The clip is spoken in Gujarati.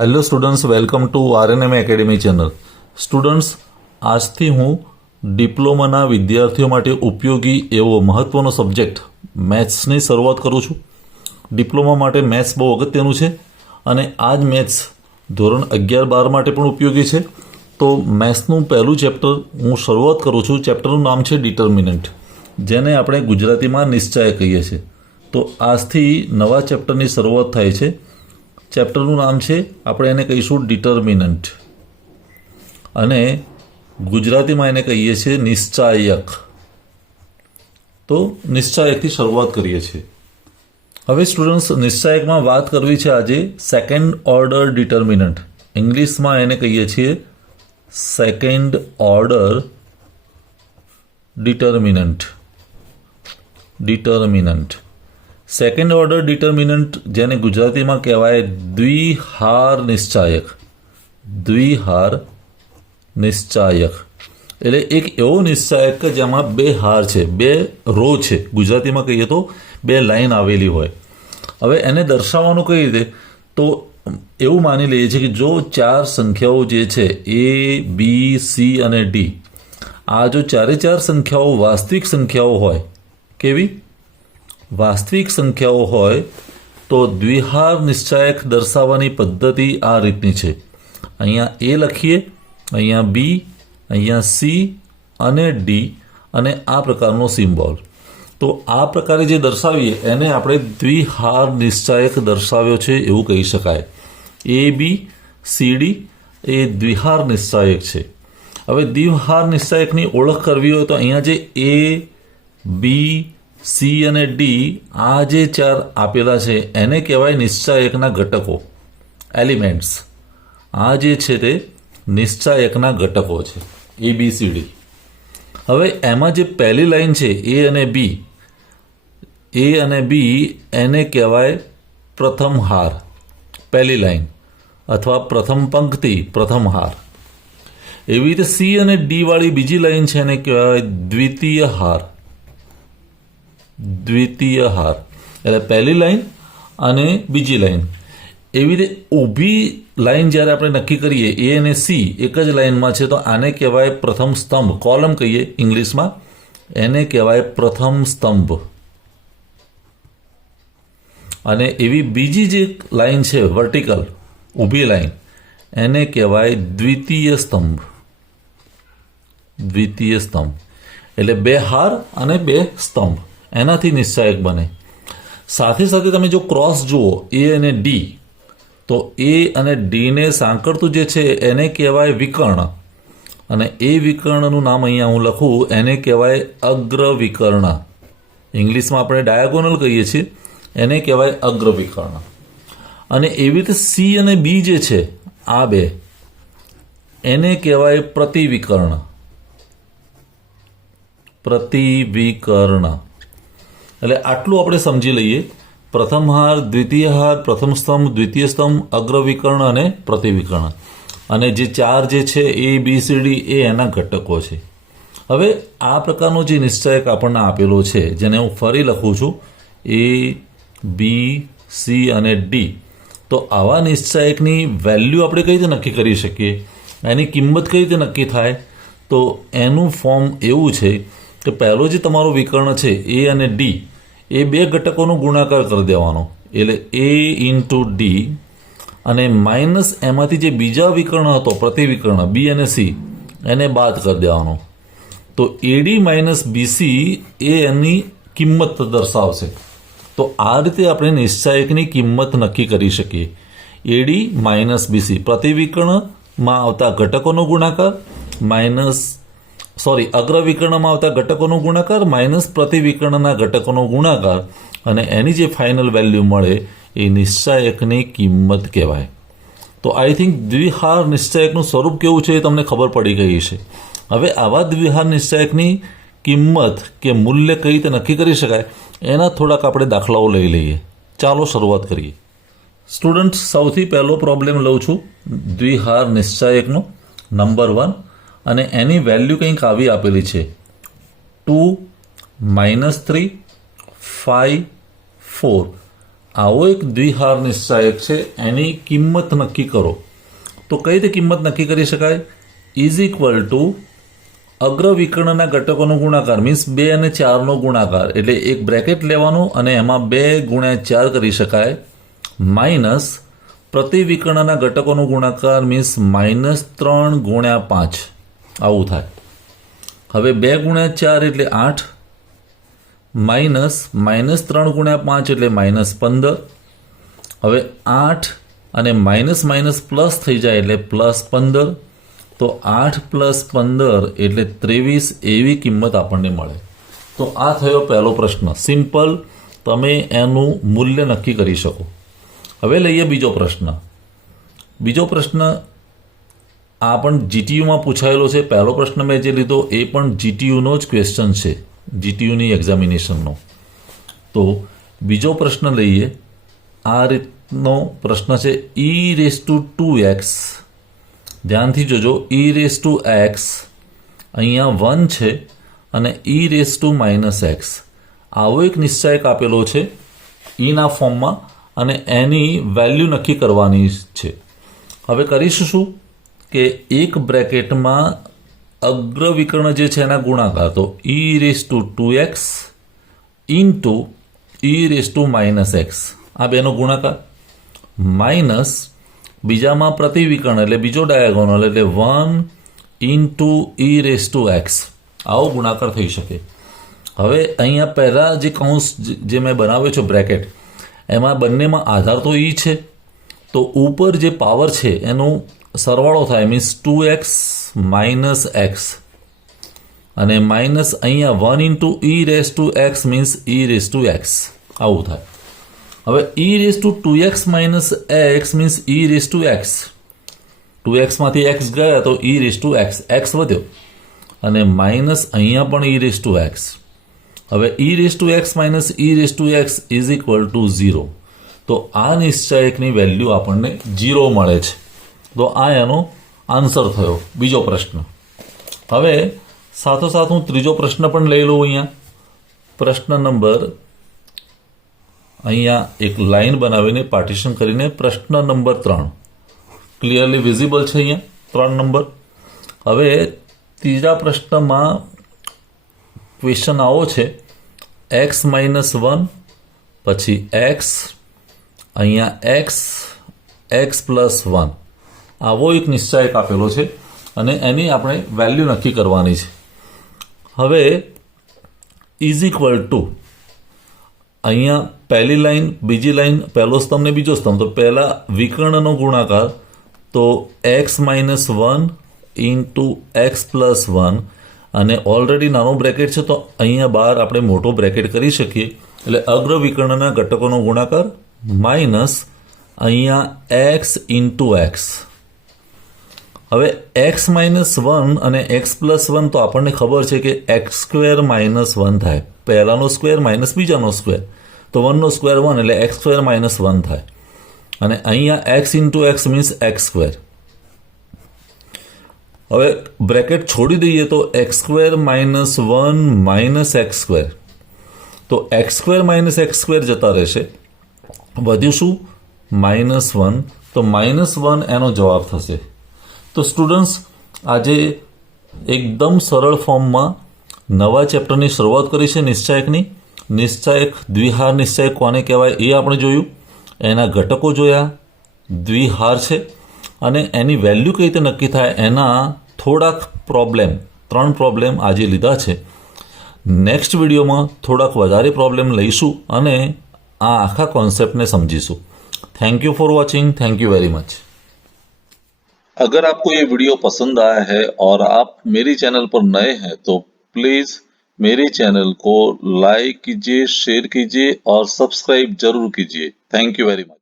Hello students, welcome to RNM academy channel. Students, આજથી હું ડિપ્લોમાના વિદ્યાર્થીઓ માટે ઉપયોગી એવો મહત્ત્વનો સબ્જેક્ટ મેથ્સની શરૂઆત કરું છું. ડિપ્લોમા માટે મેથ્સ બહુ અગત્યનું છે અને આ જ મેથ્સ ધોરણ 11-12 માટે પણ ઉપયોગી છે. તો મેથ્સનું પહેલું ચેપ્ટર હું શરૂઆત કરું છું. ચેપ્ટરનું નામ છે ડિટર્મિનન્ટ, જેને આપણે ગુજરાતીમાં નિશ્ચય કહીએ છીએ. તો આજથી નવા ચેપ્ટરની શરૂઆત થાય છે. ચેપ્ટરનું નામ છે, આપણે એને કહીશું ડિટર્મિનન્ટ, અને ગુજરાતીમાં એને કહીએ છીએ નિશ્ચાયક. તો નિશ્ચાયકથી શરૂઆત કરીએ છીએ. હવે સ્ટુડન્ટ્સ, નિશ્ચાયકમાં વાત કરવી છે આજે સેકન્ડ ઓર્ડર ડિટર્મિનન્ટ. ઇંગ્લિશમાં એને કહીએ છીએ second order determinant. Second order determinant, જેને ગુજરાતીમાં કહેવાય દ્વિહાર નિશ્ચાયક. એટલે એક એવો નિશ્ચાયક કે જેમાં બે હાર છે, બે રો છે. ગુજરાતીમાં કહીએ તો બે લાઈન આવેલી હોય. હવે એને દર્શાવવાનું કઈ રીતે? તો એવું માની લઈએ છીએ કે જો ચાર સંખ્યાઓ જે છે A, B, C અને D, આ જો ચારે ચાર સંખ્યાઓ વાસ્તવિક સંખ્યાઓ હોય, કેવી વાસ્તવિક સંખ્યાઓ હોય, તો દ્વિહાર નિશ્ચાયક દર્શાવવાની પદ્ધતિ આ રીતની છે. અહીંયા A લખીએ, અહીંયા B, અહીંયા C અને D, અને આ પ્રકારનો સિમ્બોલ. તો આ પ્રકારે જે દર્શાવીએ એને આપણે દ્વિહાર નિશ્ચાયક દર્શાવ્યો છે એવું કહી શકાય. ABCD એ દ્વિહાર નિશ્ચાયક છે. હવે દ્વિહાર નિશ્ચાયકની ઓળખ કરવી હોય તો અહીંયા જે A, B, C અને D, આ જે ચાર આપેલા છે એને કહેવાય નિશ્ચાયકના ઘટકો, એલિમેન્ટ્સ. આ જે છે તે નિશ્ચાયકના ઘટકો છે, ABCD. હવે એમાં જે પહેલી લાઈન છે A અને B, એને કહેવાય પ્રથમ હાર, પહેલી લાઈન, અથવા પ્રથમ પંક્તિ, પ્રથમ હાર. એવી રીતે C અને D વાળી બીજી લાઈન છે એને કહેવાય દ્વિતીય હાર. એટલે પહેલી લાઈન અને બીજી લાઈન. એવી રીતે ઊભી લાઈન જ્યારે આપણે નક્કી કરીએ, A અને C એક જ લાઈનમાં છે, તો આને કહેવાય પ્રથમ સ્તંભ, કોલમ કહીએ ઇંગ્લિશમાં, એને કહેવાય પ્રથમ સ્તંભ. અને એવી બીજી જે લાઈન છે વર્ટિકલ, ઊભી લાઈન, એને કહેવાય દ્વિતીય સ્તંભ. એટલે બે હાર અને બે સ્તંભ, એનાથી નિશ્ચાયક બને. સાથે સાથે તમે જો ક્રોસ જુઓ A અને D, તો A અને Dને સાંકળતું જે છે એને કહેવાય વિકર્ણ, અને એ વિકર્ણનું નામ અહીંયા હું લખું, એને કહેવાય અગ્રવિકર્ણ. ઇંગ્લિશમાં આપણે ડાયાગોનલ કહીએ છીએ, એને કહેવાય અગ્રવિકર્ણ. અને એવી રીતે C અને B જે છે આ બે, એને કહેવાય પ્રતિવિકર્ણ. એટલે આટલું આપણે સમજી લઈએ. પ્રથમ હાર, દ્વિતીય હાર, પ્રથમ સ્તંભ, દ્વિતીય સ્તંભ, અગ્રવિકર્ણ અને પ્રતિવિકર્ણ. અને જે ચાર જે છે A, B, C, D એ એના ઘટકો છે. હવે આ પ્રકારનો જે નિશ્ચાયક આપણને આપેલો છે, જેને હું ફરી લખું છું A, B, C અને D, તો આવા નિશ્ચાયકની વેલ્યુ આપણે કઈ રીતે નક્કી કરી શકીએ? એની કિંમત કઈ રીતે નક્કી થાય? તો એનું ફોર્મ એવું છે કે પહેલો જે તમારો વિકર્ણ છે A અને D, એ બે ઘટકોનો ગુણાકાર કરી દેવાનો, એટલે A ઇન્ટુ D, અને માઇનસ એમાંથી જે બીજા વિકર્ણ હતો પ્રતિવિકર્ણ B અને C, એને બાદ કરી દેવાનો. તો AD માઇનસ BC એ એની કિંમત દર્શાવશે. તો આ રીતે આપણે નિશ્ચાયકની કિંમત નક્કી કરી શકીએ. AD માઇનસ BC, પ્રતિવિકર્ણમાં આવતા ઘટકોનો ગુણાકાર, અગ્રવિકર્ણમાં આવતા ઘટકોનો ગુણાકાર માઇનસ પ્રતિવિકર્ણના ઘટકોનો ગુણાકાર, અને એની જે ફાઇનલ વેલ્યુ મળે એ નિશ્ચાયકની કિંમત કહેવાય. તો આઈ થિંક દ્વિહાર નિશ્ચાયકનું સ્વરૂપ કેવું છે એ તમને ખબર પડી ગઈ છે. હવે આવા દ્વિહાર નિશ્ચાયકની કિંમત કે મૂલ્ય કઈ રીતે નક્કી કરી શકાય એના થોડાક આપણે દાખલાઓ લઈ લઈએ. ચાલો શરૂઆત કરીએ. સ્ટુડન્ટ, સૌથી પહેલો પ્રોબ્લેમ લઉં છું દ્વિહાર નિશ્ચાયકનો, નંબર 1, અને એની વેલ્યુ કંઈક આવી આપેલી છે 2, -3, 5, 4. આવો એક દ્વિહાર નિશ્ચાયક છે, એની કિંમત નક્કી કરો. તો કઈ રીતે કિંમત નક્કી કરી શકાય? ઇઝ ઇક્વલ ટુ અગ્રવિકર્ણના ઘટકોનો ગુણાકાર મીન્સ 2 અને 4નો ગુણાકાર, એટલે એક બ્રેકેટ લેવાનું અને એમાં 2 ગુણ્યા 4 કરી શકાય, માઇનસ પ્રતિવિકર્ણના ઘટકોનો ગુણાકાર મીન્સ -3 ગુણ્યા 5 આવું થાય. હવે 2 ગુણ્યા 4 એટલે 8, માઇનસ -3 ગુણ્યા 5 એટલે -15. હવે 8 અને માઇનસ માઇનસ પ્લસ થઈ જાય એટલે +15. તો 8 + 15 એટલે 23 એવી કિંમત આપણને મળે. તો આ થયો પહેલો પ્રશ્ન. સિમ્પલ, તમે એનું મૂલ્ય નક્કી કરી શકો. હવે લઈએ બીજો પ્રશ્ન. બીજો પ્રશ્ન આ પણ જીટીયુમાં પૂછાયેલો છે. પહેલો પ્રશ્ન મેં જે લીધો એ પણ જીટીયુનો જ ક્વેશ્ચન છે, જીટીયુની એક્ઝામિનેશનનો. તો બીજો પ્રશ્ન લઈએ. આ રીતનો પ્રશ્ન છે. e⁻²x, ધ્યાનથી જોજો, e⁻x અહીંયા 1 છે અને e⁻−x આવો એક નિશ્ચાયક આપેલો છે ઈના ફોર્મમાં, અને એની વેલ્યુ નક્કી કરવાની છે. હવે કરીશું શું કે એક બ્રેકેટમાં અગ્રવિકર્ણ જે છે એના ગુણાકાર, તો e⁻²x ઇન્ટુ e⁻−x આ બેનો ગુણાકાર, માઇનસ બીજામાં પ્રતિવિકર્ણ એટલે બીજો ડાયાગોનલ એટલે 1 ઇન્ટુ e⁻x આવો ગુણાકાર થઈ શકે. હવે અહીંયા પહેલાં જે કૌંસ જે મેં બનાવ્યો છે બ્રેકેટ, એમાં બંનેમાં આધાર તો e છે, તો ઉપર જે પાવર છે એનો સરવાળો થાય મીન્સ 2x - x, અને માઇનસ અહીંયા 1 ઇન્ટુ e⁻x મીન્સ e⁻x આવું થાય. હવે e⁻2x - x means e⁻x, 2xમાંથી x ગયા તો e⁻x, x વધ્યો, અને માઇનસ અહીંયા પણ e⁻x. હવે e⁻x - e⁻x is equal to 0. તો આ નિશ્ચાયકની વેલ્યુ આપણને 0 મળે છે. તો આ એનો આન્સર થયો બીજો પ્રશ્ન. હવે સાથોસાથ હું ત્રીજો પ્રશ્ન પણ લઈ લઉં. અહીંયા પ્રશ્ન નંબર, અહીંયા એક લાઈન બનાવીને પાર્ટીશન કરીને પ્રશ્ન નંબર 3 ક્લિયરલી વિઝિબલ છે. અહીંયા 3 નંબર. હવે ત્રીજા પ્રશ્નમાં ક્વેશ્ચન આવો છે, x - 1 પછી x, અહીંયા x + 1 આવો એક નિશ્ચાયક આપેલો છે અને એની આપણે વેલ્યુ નક્કી કરવાની છે. હવે ઇઝ ઇક્વલ ટુ અહીંયા પહેલી લાઈન, બીજી લાઈન, પહેલો સ્તંભ ને બીજો સ્તંભ, તો પહેલા વિકર્ણનો ગુણાકાર, તો x - 1 ઇન્ટુ x + 1, અને ઓલરેડી નાનો બ્રેકેટ છે તો અહીંયા બહાર આપણે મોટો બ્રેકેટ કરી શકીએ, એટલે અગ્ર વિકર્ણના ઘટકોનો ગુણાકાર માઇનસ અહીંયા x ઇન્ટુ x. હવે x - 1 અને x + 1 તો આપણને ખબર છે કે x² - 1 થાય, પહેલાનો સ્ક્વેર માઇનસ બીજાનો સ્ક્વેર, તો 1નો સ્ક્વેર 1 એટલે x² - 1 થાય, અને અહીંયા x into x means x². હવે બ્રેકેટ છોડી દઈએ તો x² - 1 - x², તો x² - x² જતા રહેશે, વધ્યું શું -1, તો -1 એનો જવાબ થશે. તો સ્ટુડન્ટ્સ, આજે એકદમ સરળ ફોર્મમાં નવા ચેપ્ટરની શરૂઆત કરી છે નિશ્ચાયકની. નિશ્ચાયક, દ્વિહાર નિશ્ચાયક કોને કહેવાય એ આપણે જોયું, એના ઘટકો જોયા, દ્વિહાર છે, અને એની વેલ્યુ કઈ રીતે નક્કી થાય એના થોડાક પ્રોબ્લેમ, 3 પ્રોબ્લેમ આજે લીધા છે. નેક્સ્ટ વિડીયોમાં થોડાક વધારે પ્રોબ્લેમ લઈશું અને આ આખા कॉन्सेप्ट ने समझीશું. Thank you for watching. Thank you very much. अगर आपको ये वीडियो पसंद आया है और आप मेरी चैनल पर नए हैं तो प्लीज मेरे चैनल को लाइक कीजिए, शेयर कीजिए और सब्सक्राइब जरूर कीजिए. Thank you very much.